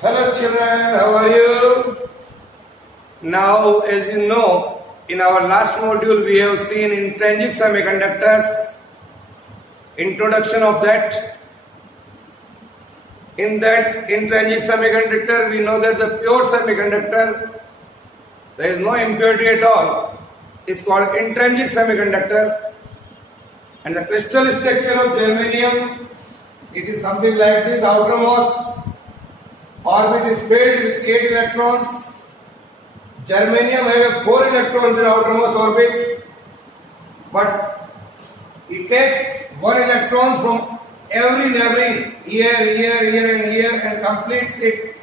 Hello children, how are you? Now, as you know, in our last module we have seen intrinsic semiconductors, introduction of that. In that intrinsic semiconductor, we know that the pure semiconductor, there is no impurity at all, is called intrinsic semiconductor. And the crystal structure of germanium, it is something like this. Outermost orbit is filled with 8 electrons. Germanium has 4 electrons in outermost orbit, but it takes 1 electron from every neighboring here and completes it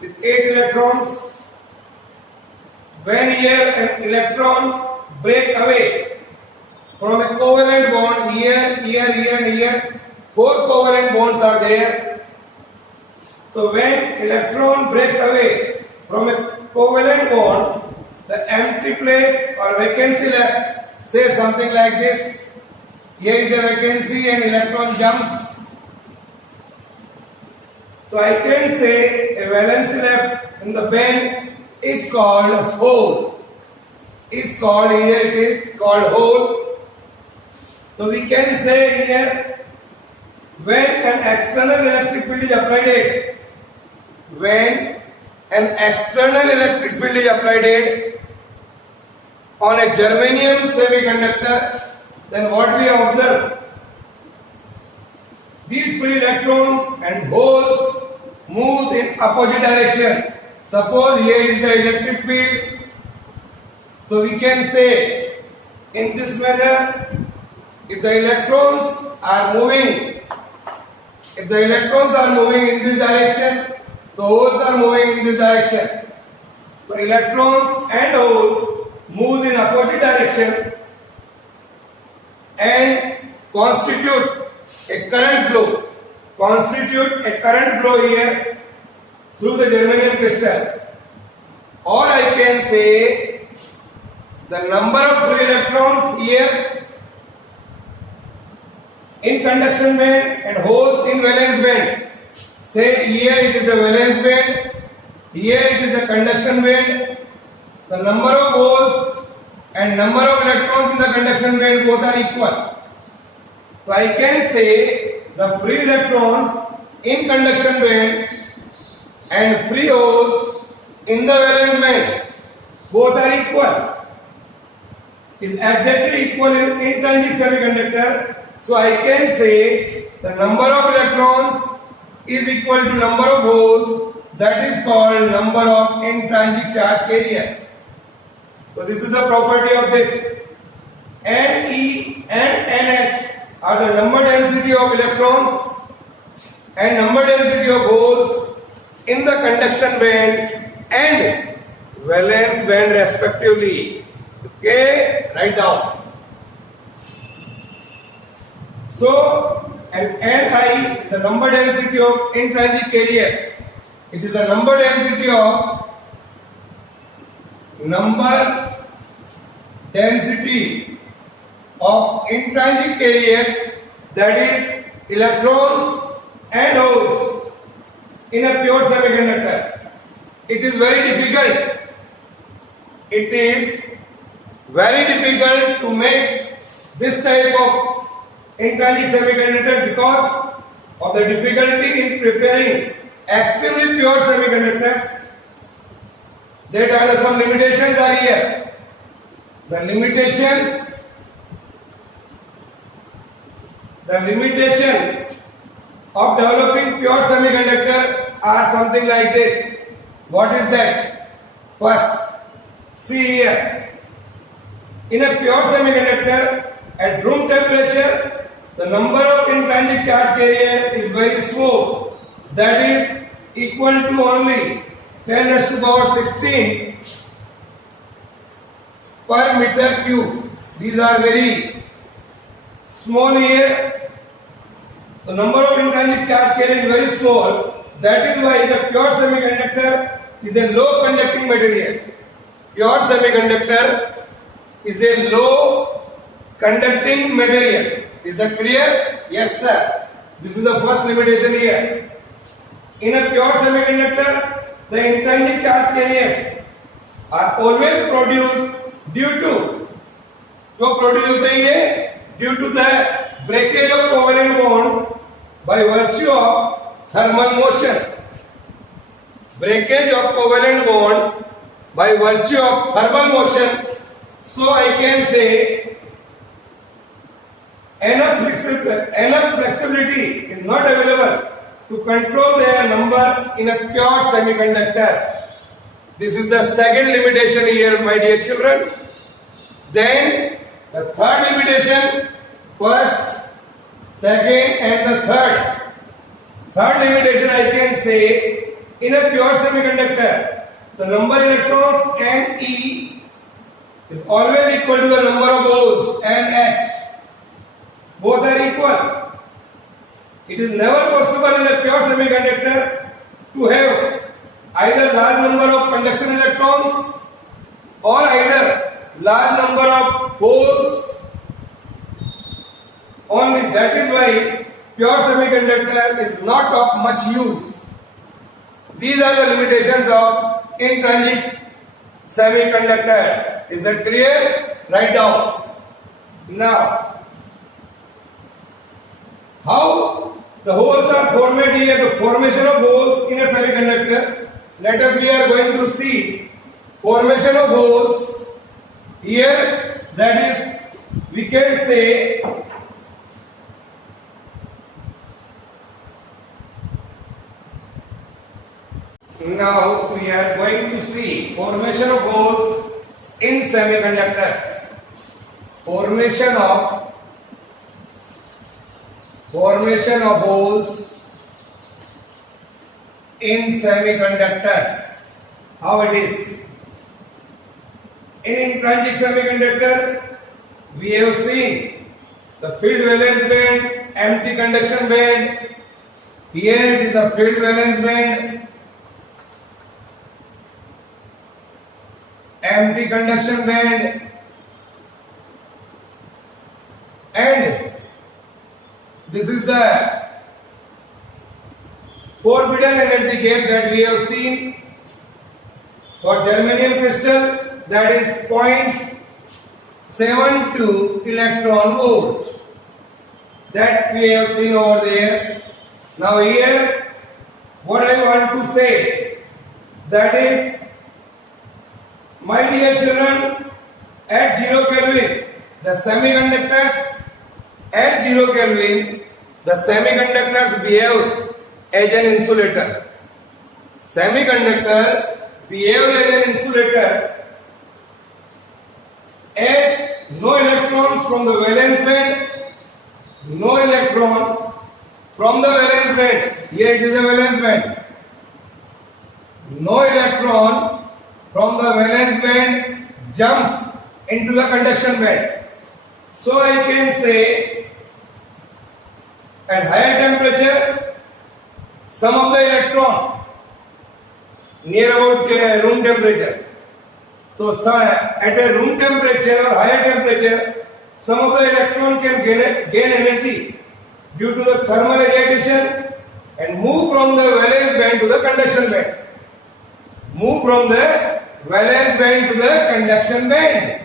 with 8 electrons. When here an electron break away from a covalent bond, here, 4 covalent bonds are there. So when electron breaks away from a covalent bond, the empty place or vacancy left, say something like this. Here is the vacancy and electron jumps. So I can say a valency left in the band is called hole. Is called, here it is called hole. So we can say here, when an external electric field is applied, when an external electric field is applied on a germanium semiconductor, then what we observe? These free electrons and holes move in opposite direction. Suppose here is the electric field. So we can say in this manner, if the electrons are moving in this direction, the holes are moving in this direction. So electrons and holes move in opposite direction and constitute a current flow here through the germanium crystal. Or I can say the number of free electrons here in conduction band and holes in valence band. Say here it is the valence band, here it is the conduction band. The number of holes and number of electrons in the conduction band both are equal. So I can say the free electrons in conduction band and free holes in the valence band both are equal. Is exactly equal in intrinsic semiconductor. So I can say the number of electrons is equal to number of holes, that is called number of intrinsic charge carrier. So this is the property of this. Ne and Nh are the number density of electrons and number density of holes in the conduction band and valence band respectively. Okay, write down. So, and Ni is the number density of intrinsic carriers. It is the number density of intrinsic carriers, that is electrons and holes in a pure semiconductor. It is very difficult. It is very difficult to make this type of intrinsic semiconductor because of the difficulty in preparing extremely pure semiconductors. There are some limitations are here. The limitation of developing pure semiconductor are something like this. What is that? First, see here. In a pure semiconductor, at room temperature, the number of intrinsic charge carrier is very small. That is equal to only 10 raised to the power 16 per meter cube. These are very small here. The number of intrinsic charge carrier is very small. That is why the pure semiconductor is a low conducting material. Pure semiconductor is a low conducting material. Is that clear? Yes, sir. This is the first limitation here. In a pure semiconductor, the intrinsic charge carriers are always produced due to जो produce होते हैं ये due to the breakage of covalent bond by virtue of thermal motion. Breakage of covalent bond by virtue of thermal motion. So I can say enough flexibility is not available to control their number in a pure semiconductor. This is the second limitation here, my dear children. Then the third limitation, first, second and the third. Third limitation I can say, in a pure semiconductor, the number of electrons N E is always equal to the number of holes N H. Both are equal. It is never possible in a pure semiconductor to have either large number of conduction electrons or either large number of holes. Only that is why pure semiconductor is not of much use. These are the limitations of intrinsic semiconductors. Is that clear? Write down. Now, how the holes are formed here, the formation of holes in a semiconductor. Let us, we are going to see formation of holes here. That is, we can say now we are going to see formation of holes in semiconductors. Formation of holes in semiconductors. How it is? In intrinsic semiconductor, we have seen the filled valence band, empty conduction band. Here it is a filled valence band, empty conduction band, and this is the forbidden energy gap that we have seen for germanium crystal, that is 0.72 electron volt, that we have seen over there. Now here what I want to say, that is, my dear children, at 0 Kelvin, the semiconductors at 0 Kelvin, the semiconductors behaves as an insulator. Semiconductor behaves as an insulator as no electrons from the valence band, no electron from the valence band. Here it is a valence band. No electron from the valence band jump into the conduction band. So I can say at higher temperature some of the electron near about room temperature. So at a room temperature or higher temperature, some of the electron can gain energy due to the thermal agitation and move from the valence band to the conduction band. Move from the valence band to the conduction band.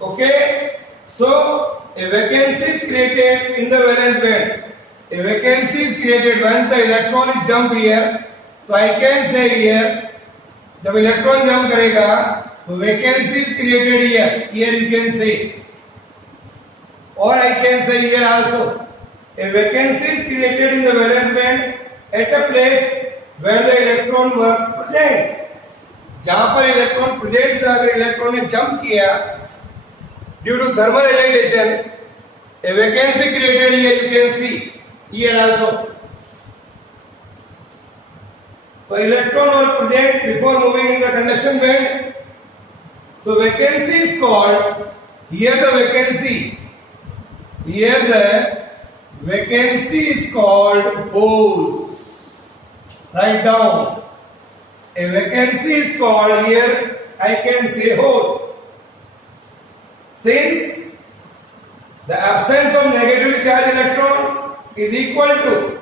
Okay, so a vacancy is created in the valence band. A vacancy is created once the electron is jump here. So I can say here, जब electron jump करेगा, तो vacancy is created here. Here you can say, or I can say here also, a vacancy is created in the valence band at a place where the electron were present. जहाँ पर electron present था, अगर electron ने jump किया due to thermal excitation, a vacancy created here, you can see here also. So electron were present before moving in the conduction band. So vacancy is called, here the vacancy is called holes. Write down. A vacancy is called, here I can say hole. Since the absence of negatively charged electron is equal to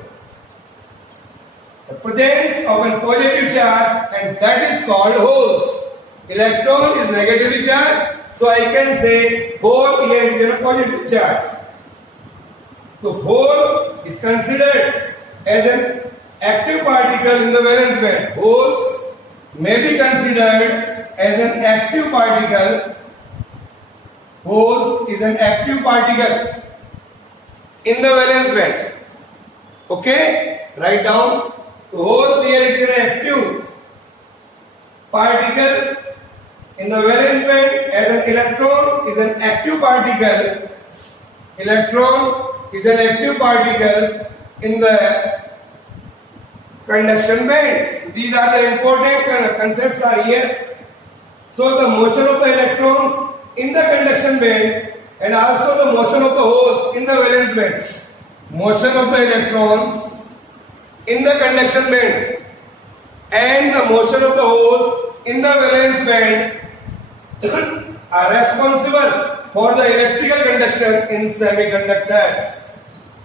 the presence of a positive charge, and that is called holes. Electron is negatively charged, so I can say hole here is a positive charge. So hole is considered as an active particle in the valence band. Holes may be considered as an active particle. Holes is an active particle in the valence band. Okay, write down. The holes here it is an active particle in the valence band, as an electron is an active particle. Electron is an active particle in the conduction band. These are the important concepts are here. So the motion of the electrons in the conduction band and also the motion of the holes in the valence band. Motion of the electrons in the conduction band and the motion of the holes in the valence band are responsible for the electrical conduction in semiconductors.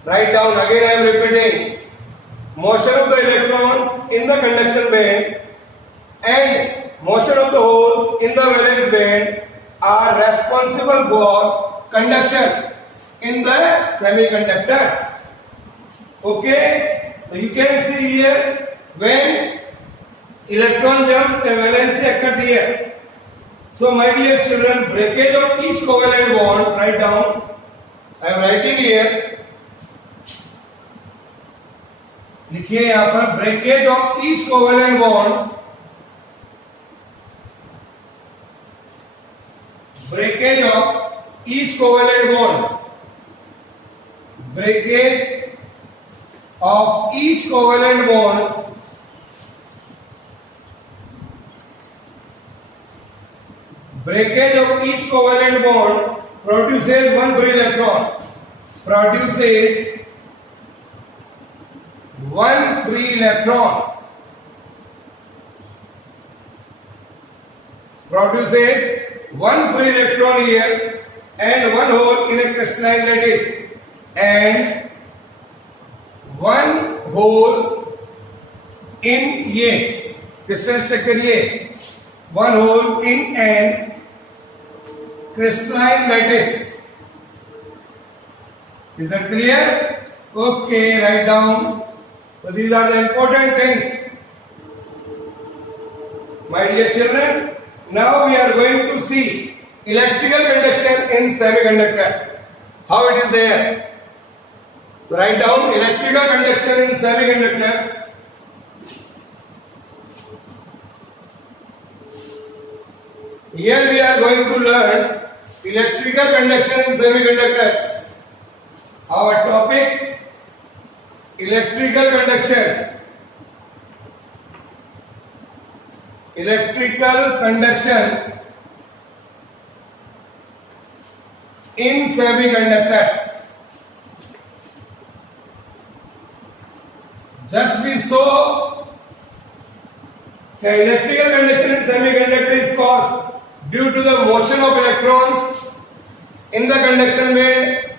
Write down again, I am repeating. Motion of the electrons in the conduction band and motion of the holes in the valence band are responsible for conduction in the semiconductors. Okay, so you can see here when electron jumps, a valency occurs here. So my dear children, breakage of each covalent bond, write down. I am writing here. लिखिए यहाँ पर breakage of each covalent bond. Breakage of each covalent bond. Breakage of each covalent bond breakage of each covalent bond produces one free electron. Produces one free electron. Produces one free electron here and one hole in a crystalline lattice and one hole in ये crystal structure ये one hole in an crystalline lattice. Is that clear? Okay, write down. So these are the important things. My dear children, now we are going to see electrical conduction in semiconductors. How it is there? So write down electrical conduction in semiconductors. Here we are going to learn electrical conduction in semiconductors. Our topic, electrical conduction. Electrical conduction in semiconductors. Just we saw the electrical conduction in semiconductor is caused due to the motion of electrons in the conduction band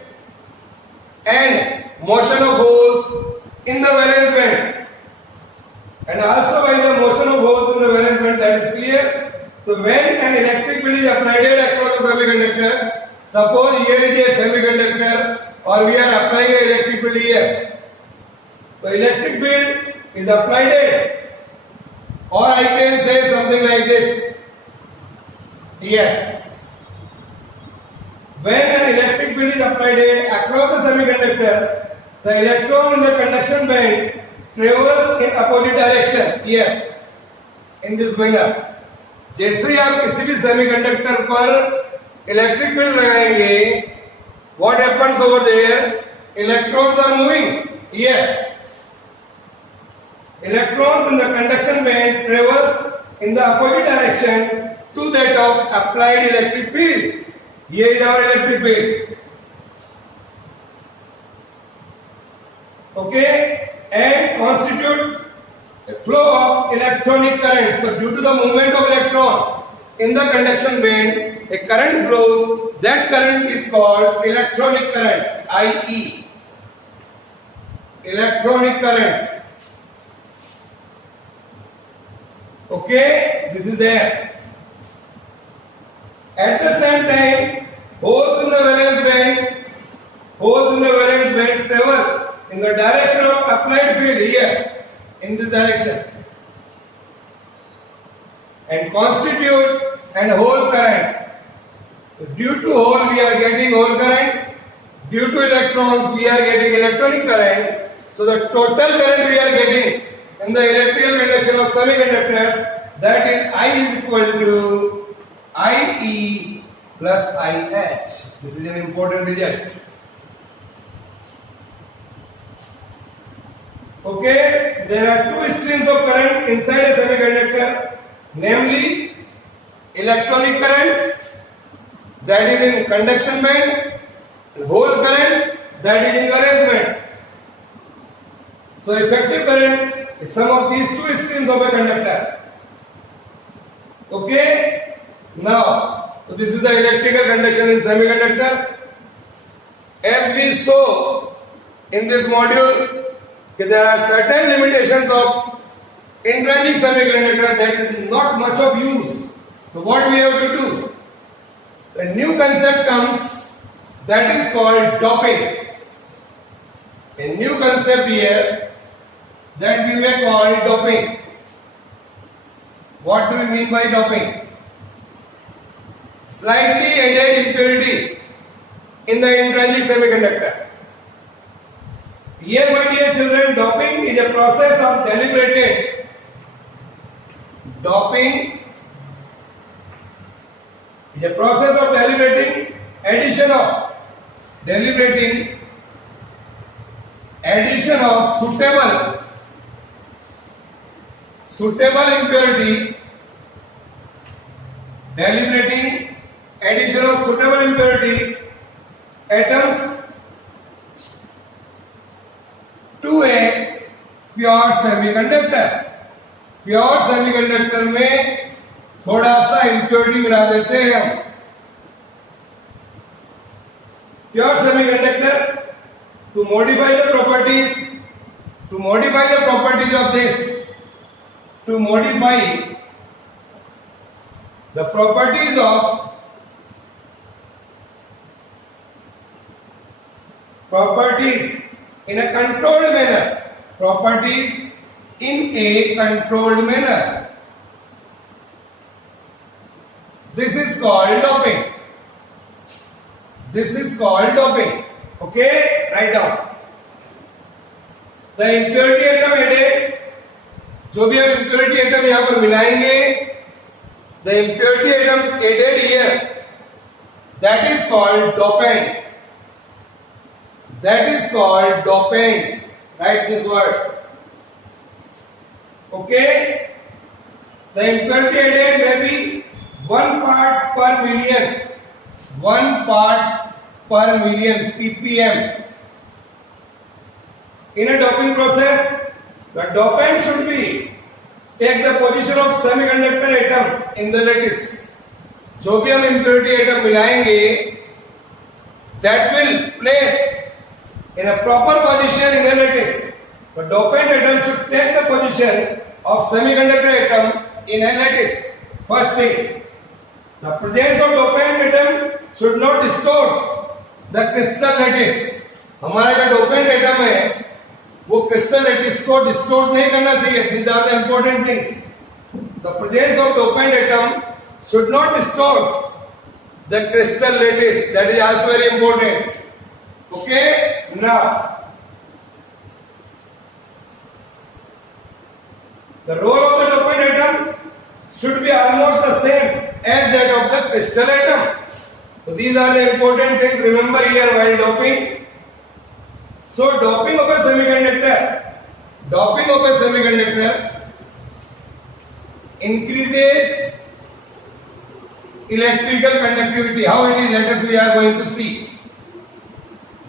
and motion of holes in the valence band, and also by the motion of holes in the valence band. That is clear. So when an electric field is applied across the semiconductor, suppose here is a semiconductor or we are applying an electric field here. So electric field is applied, or I can say something like this here. When an electric field is applied across the semiconductor, the electron in the conduction band travels in opposite direction here in this manner. जैसे ही आप किसी भी semiconductor पर electric field लगाएंगे, what happens over there? Electrons are moving here. Electrons in the conduction band travels in the opposite direction to that of applied electric field. Here is our electric field. Okay, and constitute a flow of electronic current. So due to the movement of electron in the conduction band, a current flows. That current is called electronic current, IE. Electronic current. Okay, this is there. At the same time, holes in the valence band travel in the direction of applied field here, in this direction, and constitute an hole current. Due to hole we are getting hole current, due to electrons we are getting electronic current. So the total current we are getting in the electrical conduction of semiconductors, that is I is equal to IE plus IH. This is an important result. Okay, there are two streams of current inside a semiconductor, namely electronic current, that is in conduction band, and hole current, that is in valence band. So effective current is sum of these two streams of a conductor. Okay, now so this is the electrical conduction in semiconductor. As we saw in this module, there are certain limitations of intrinsic semiconductor that is not much of use. So what we have to do? A new concept comes, that is called doping. A new concept here that we may call doping. What do we mean by doping? Slightly added impurity in the intrinsic semiconductor. Here, my dear children, doping is a process of deliberated deliberating addition of suitable impurity, deliberating addition of suitable impurity atoms to a pure semiconductor में थोड़ा सा impurity मिला देते हैं हम. Pure semiconductor, to modify the properties of this, to modify the properties of in a controlled manner, this is called doping. Okay, write down. The impurity atom added, जो भी हम impurity atom यहाँ पर मिलाएंगे, the impurity atoms added here, that is called dopant. Write this word. Okay, the impurity added may be 1 part per million ppm. In a doping process, the dopant should take the position of semiconductor atom in the lattice. जो भी हम impurity atom मिलाएंगे, that will place in a proper position in the lattice. The dopant atom should take the position of semiconductor atom in a lattice. First thing, the presence of dopant atom should not distort the crystal lattice. हमारा जो dopant atom है, वो crystal lattice को distort नहीं करना चाहिए. These are the important things. The presence of dopant atom should not distort the crystal lattice. That is also very important. Okay, now the role of the dopant atom should be almost the same as that of the crystal atom. So these are the important things. Remember here while doping. So doping of a semiconductor increases electrical conductivity. How it is, let us we are going to see.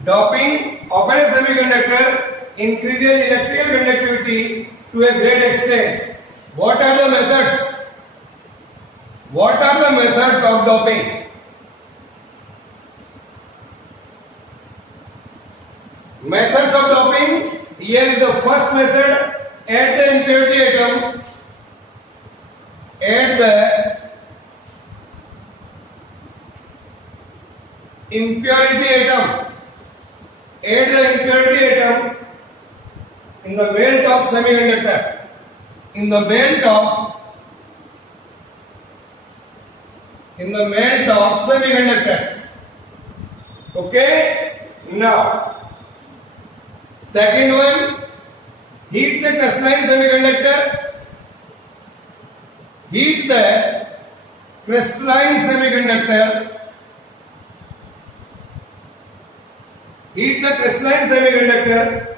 Doping of a semiconductor increases electrical conductivity to a great extent. What are the methods of doping? Methods of doping, here is the first method. Add the impurity atom Add the impurity atom. Add the impurity atom in the melt of semiconductor. In the melt of semiconductors. Okay? Now, second one, heat the crystalline semiconductor. Heat the crystalline semiconductor. Heat the crystalline semiconductor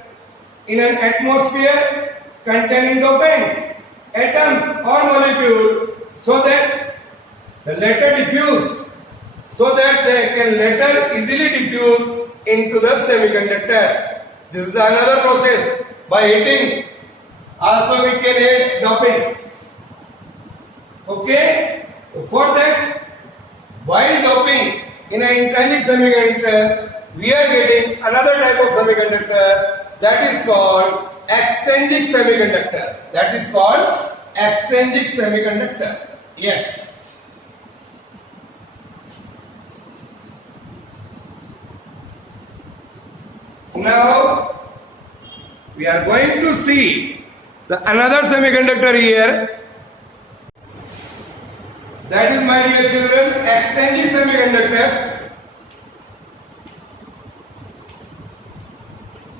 in an atmosphere containing dopants, atoms or molecules, so that the latter diffuse, so that they can later easily diffuse into the semiconductors. This is another process. By heating, also we can add doping. Okay? So for that, while doping in an intrinsic semiconductor, we are getting another type of semiconductor that is called extrinsic semiconductor. That is called extrinsic semiconductor. Yes. Now we are going to see another semiconductor here. That is, my dear children, extrinsic semiconductors.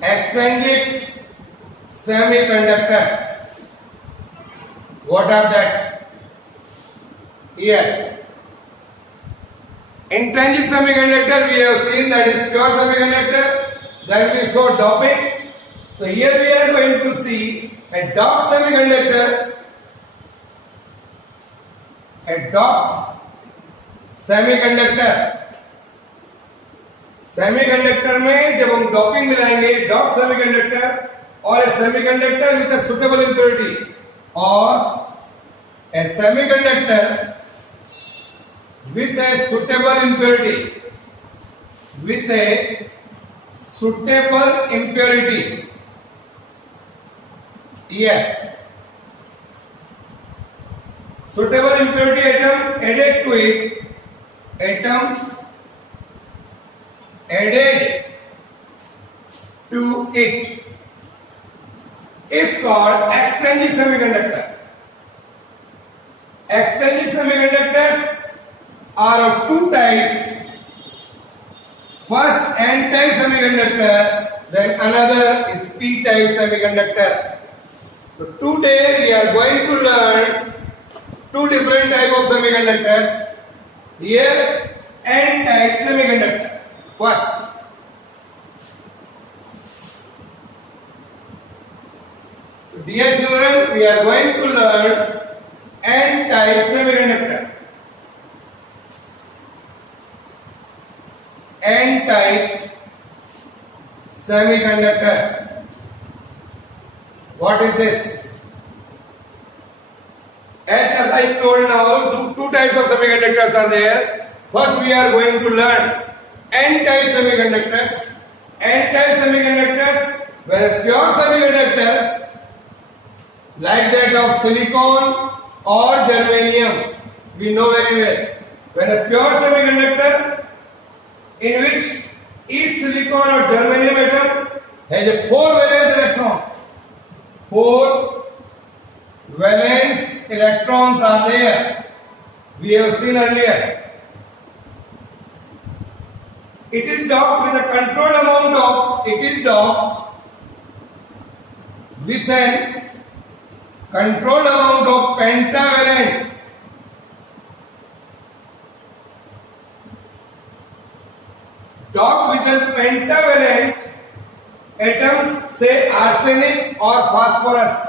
Extrinsic semiconductors. What are that? Here. Intrinsic semiconductor we have seen, that is pure semiconductor. Then we saw doping. So here we are going to see a doped semiconductor. A doped semiconductor. Semiconductor में जब हम doping मिलाएंगे, doped semiconductor और a semiconductor with a suitable impurity, और a semiconductor with a suitable impurity, with a suitable impurity. Yeah, suitable impurity atom added to it, atoms added to it is called extrinsic semiconductor. Extrinsic semiconductors are of two types. First, N-type semiconductor, then another is P-type semiconductor. So today we are going to learn two different types of semiconductors. Here, N-type semiconductor. First, dear children, we are going to learn N-type semiconductor. N-type semiconductors. What is this? As I told now, two types of semiconductors are there. First, we are going to learn N-type semiconductors. N-type semiconductors, where pure semiconductor like that of silicon or germanium, we know very well. When a pure semiconductor in which each silicon or germanium atom has a 4 valence electron. 4 valence electrons are there. We have seen earlier. It is doped with a controlled amount of, it is doped with an controlled amount of pentavalent. Doped with a pentavalent atoms, say arsenic or phosphorus.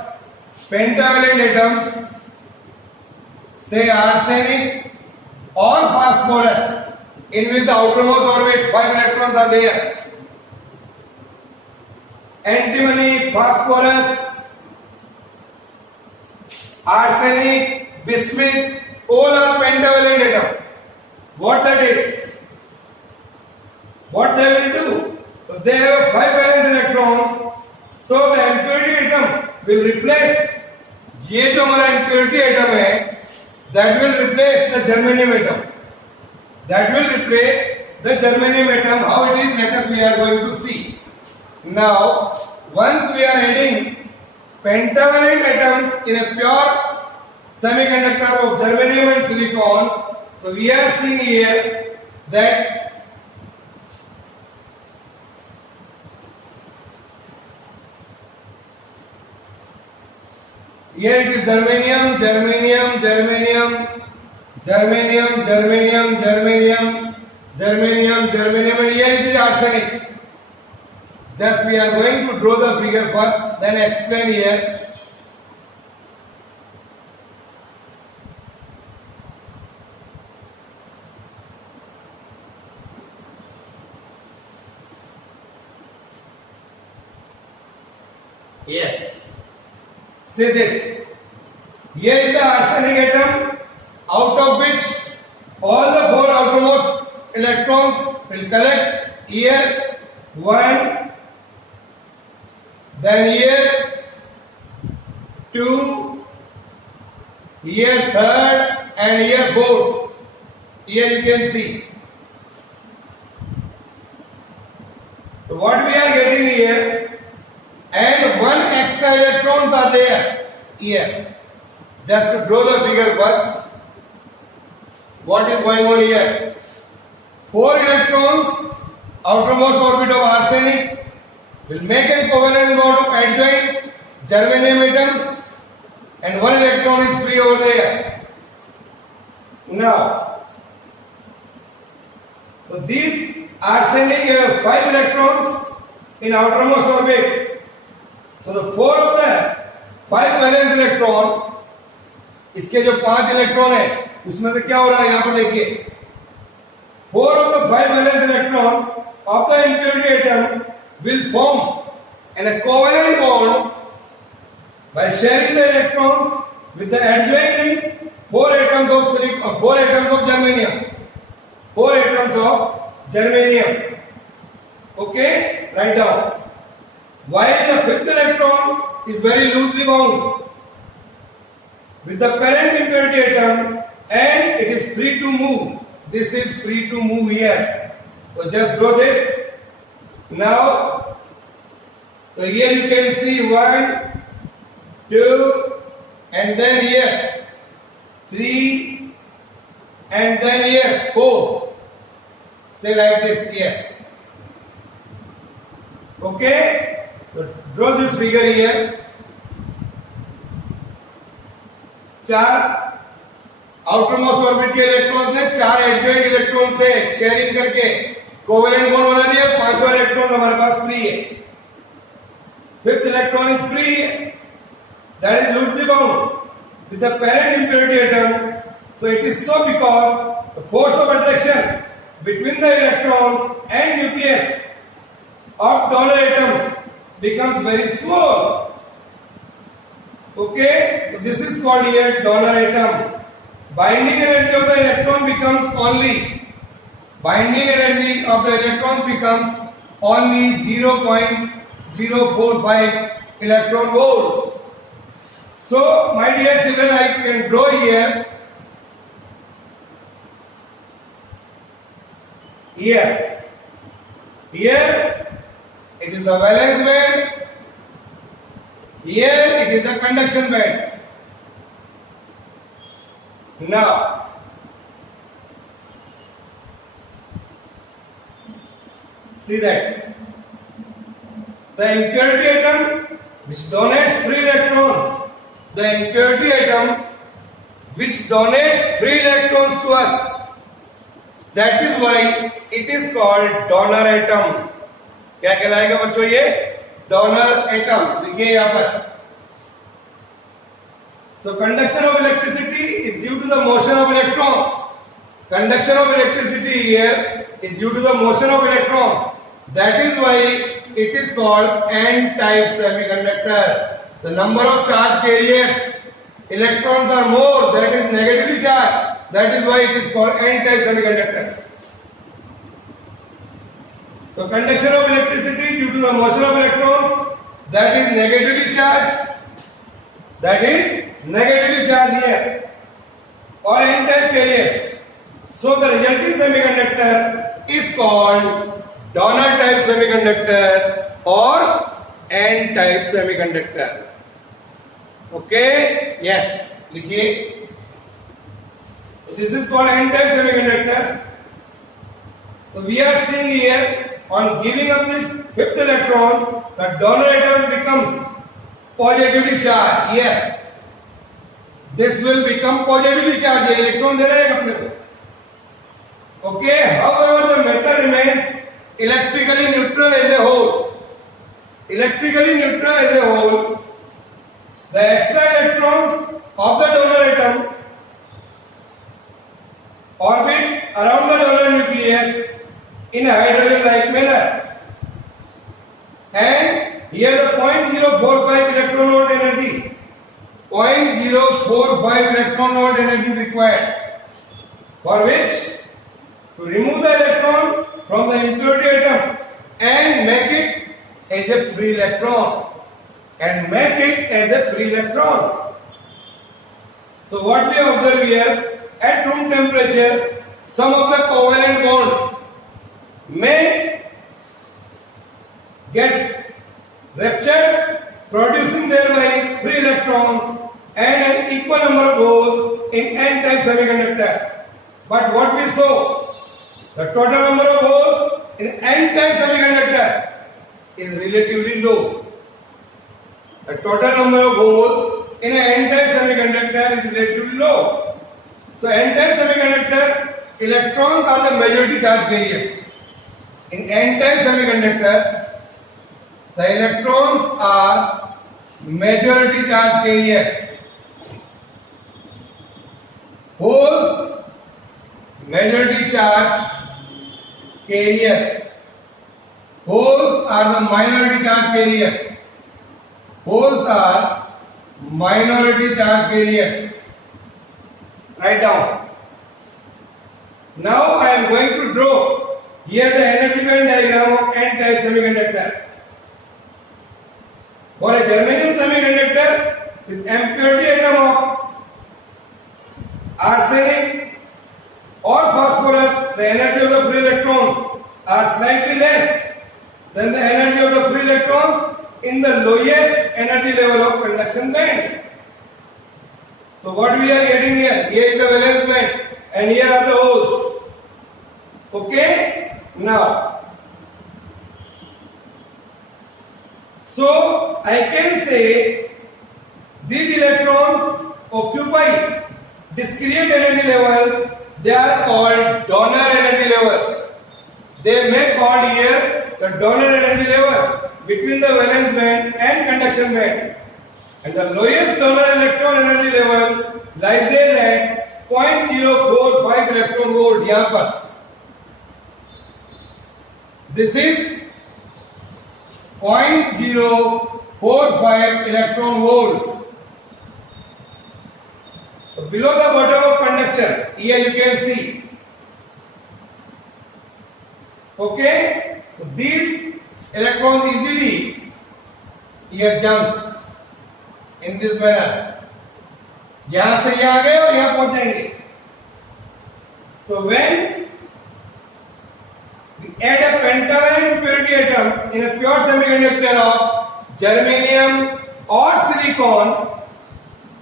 Pentavalent atoms, say arsenic or phosphorus, in which the outermost orbit 5 electrons are there. Antimony, phosphorus, arsenic, bismuth, all are pentavalent atoms. What that is? What they will do? So they have 5 valence electrons, so the impurity atom will replace ये जो हमारा impurity atom है, that will replace the germanium atom. That will replace the germanium atom. How it is, let us we are going to see. Now, once we are adding pentavalent atoms in a pure semiconductor of germanium and silicon, so we are seeing here that here it is germanium, germanium, germanium, germanium, germanium, germanium, germanium, germanium, and here it is arsenic. Just we are going to draw the figure first, then explain here. Yes. See this. Here is the arsenic atom, out of which all the four outermost electrons will collect here one, then here two, here third, and here fourth. Here you can see. So what we are getting here, and one extra electrons are there here. Just to draw the figure first. What is going on here? 4 electrons, outermost orbit of arsenic, will make a covalent bond of adjoint germanium atoms, and 1 electron is free over there. Now, so these arsenic have 5 electrons in outermost orbit. So the 4 of the 5 valence electron, इसके जो 5 electron है उसमें से क्या हो रहा है, यहां पर देखिए 4 of the 5 valence electron of the impurity atom will form a covalent bond by sharing the electrons with the adjoining 4 atoms of silicon, 4 atoms of germanium, 4 atoms of germanium. Okay, write down. While the 5th electron is very loosely bound with the parent impurity atom and it is free to move. This is free to move here. So just draw this. Now, so here you can see 1, 2, and then here 3, and then here 4. Say like this here. Okay? So draw this figure here. 4 outermost orbit के electrons ने 4 adjoint electron से sharing करके covalent bond बना दिया. 5वां electron हमारे पास free है. 5th electron is free, that is loosely bound with the parent impurity atom. So it is so because the force of attraction between the electrons and nucleus of donor atoms becomes very small. Okay, so this is called here donor atom. Binding energy of the electron becomes only 0.045 electron volt. So my dear children, I can draw here it is a valence band, here it is a conduction band. Now, see that the impurity atom which donates free electrons, the impurity atom which donates free electrons to us, that is why it is called donor atom. क्या कहलाएगा बच्चों ये? Donor atom. लिखिए यहां पर. So conduction of electricity is due to the motion of electrons. Conduction of electricity here is due to the motion of electrons. That is why it is called N-type semiconductor. The number of charge carriers, electrons are more, that is negatively charged. That is why it is called N-type semiconductors. So conduction of electricity due to the motion of electrons, that is negatively charged. That is negatively charged here. or n-type carriers. So the resulting semiconductor is called donor type semiconductor or n-type semiconductor. Okay? Yes. लिखिए. This is called n-type semiconductor. So we are seeing here, on giving up this fifth electron, the donor atom becomes positively charged. Here, this will become positively charged. ये electron दे रहा है अपने को. Okay. However, the metal remains electrically neutral as a whole. Electrically neutral as a whole. The extra electrons of the donor atom orbits around the donor nucleus in a hydrogen-like manner, and here the 0.045 electron volt energy, 0.045 electron volt energy is required, for which to remove the electron from the impurity atom and make it as a free electron, So what we observe here, at room temperature, some of the covalent bond may get ruptured, producing thereby free electrons and an equal number of holes in n-type semiconductors. But what we saw, the total number of holes in n-type semiconductor is relatively low. The total number of holes in an n-type semiconductor is relatively low. So n-type semiconductor, electrons are the majority charge carriers. In n-type semiconductors, the electrons are majority charge carriers. Holes, majority charge carrier. Holes are the minority charge carriers. Holes are minority charge carriers. Write down. Now I am going to draw here the energy band diagram of n-type semiconductor. For a germanium semiconductor with impurity atom of arsenic or phosphorus, the energy of the free electrons are slightly less than the energy of the free electrons in the lowest energy level of conduction band. So what we are getting here? Here is the valence band and here are the holes. Okay? Now, so I can say these electrons occupy discrete energy levels. They are called donor energy levels. They may call here the donor energy level between the valence band and conduction band. And the lowest donor electron energy level lies at 0.045 electron volt. यहाँ पर this is 0.045 electron volt. So below the bottom of conduction, here you can see. Okay, so these electrons easily here jumps in this manner. यहाँ से यहाँ गए और यहाँ पहुंचेंगे. So when we add a pentavalent impurity atom in a pure semiconductor of germanium or silicon,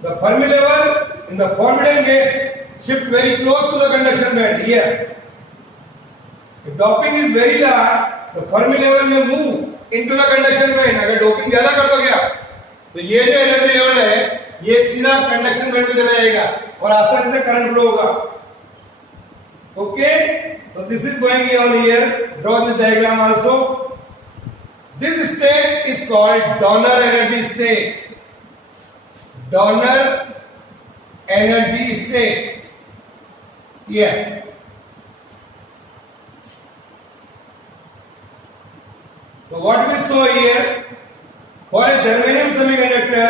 the Fermi level in the forbidden gate shift very close to the conduction band. Here, if doping is very large, the Fermi level may move into the conduction band. अगर doping ज़्यादा कर दोगे आप, तो ये जो energy level है, ये सीधा कंडक्शन बैंड में चला जाएगा और आसानी से करंट फ्लो होगा. Okay, so this is going on here. Draw this diagram also. This state is called donor energy state. Donor energy state. Here. So what we saw here, for a germanium semiconductor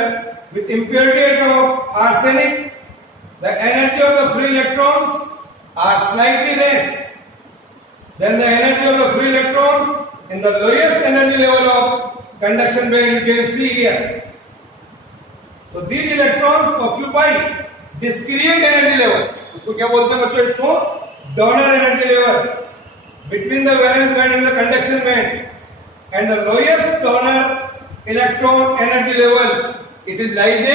with impurity atom of arsenic, the energy of the free electrons are slightly less than the energy of the free electrons in the lowest energy level of conduction band. You can see here. So these electrons occupy discrete energy level, उसको क्या बोलते हैं बच्चों? इसको donor energy level between the valence band and the conduction band and the lowest donor electron energy level, it is lies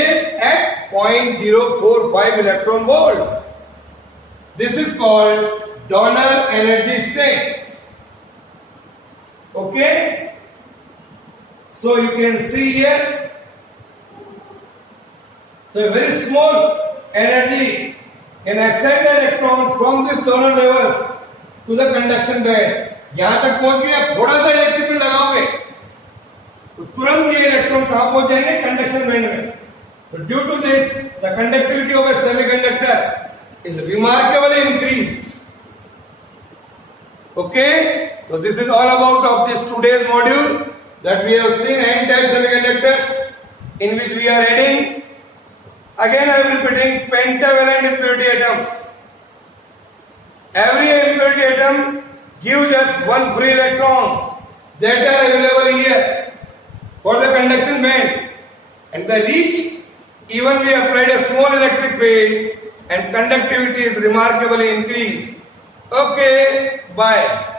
at 0.045 electron volt. This is called donor energy state. Okay, so you can see here, so a very small energy can excite the electrons from this donor levels to the conduction band. यहां तक पहुंच गए, अब थोड़ा सा electric field लगाओगे तो तुरंत ये इलेक्ट्रॉन कहां पहुंच जाएंगे? कंडक्शन बैंड में. तो due to this the conductivity of a semiconductor is remarkably increased. Okay, so this is all about of this today's module that we have seen n-type semiconductors in which we are adding. Again I am repeating, pentavalent impurity atoms. Every impurity atom gives us one free electrons that are available here for the conduction band, and the reach, even we applied a small electric field and conductivity is remarkably increased. Okay, bye.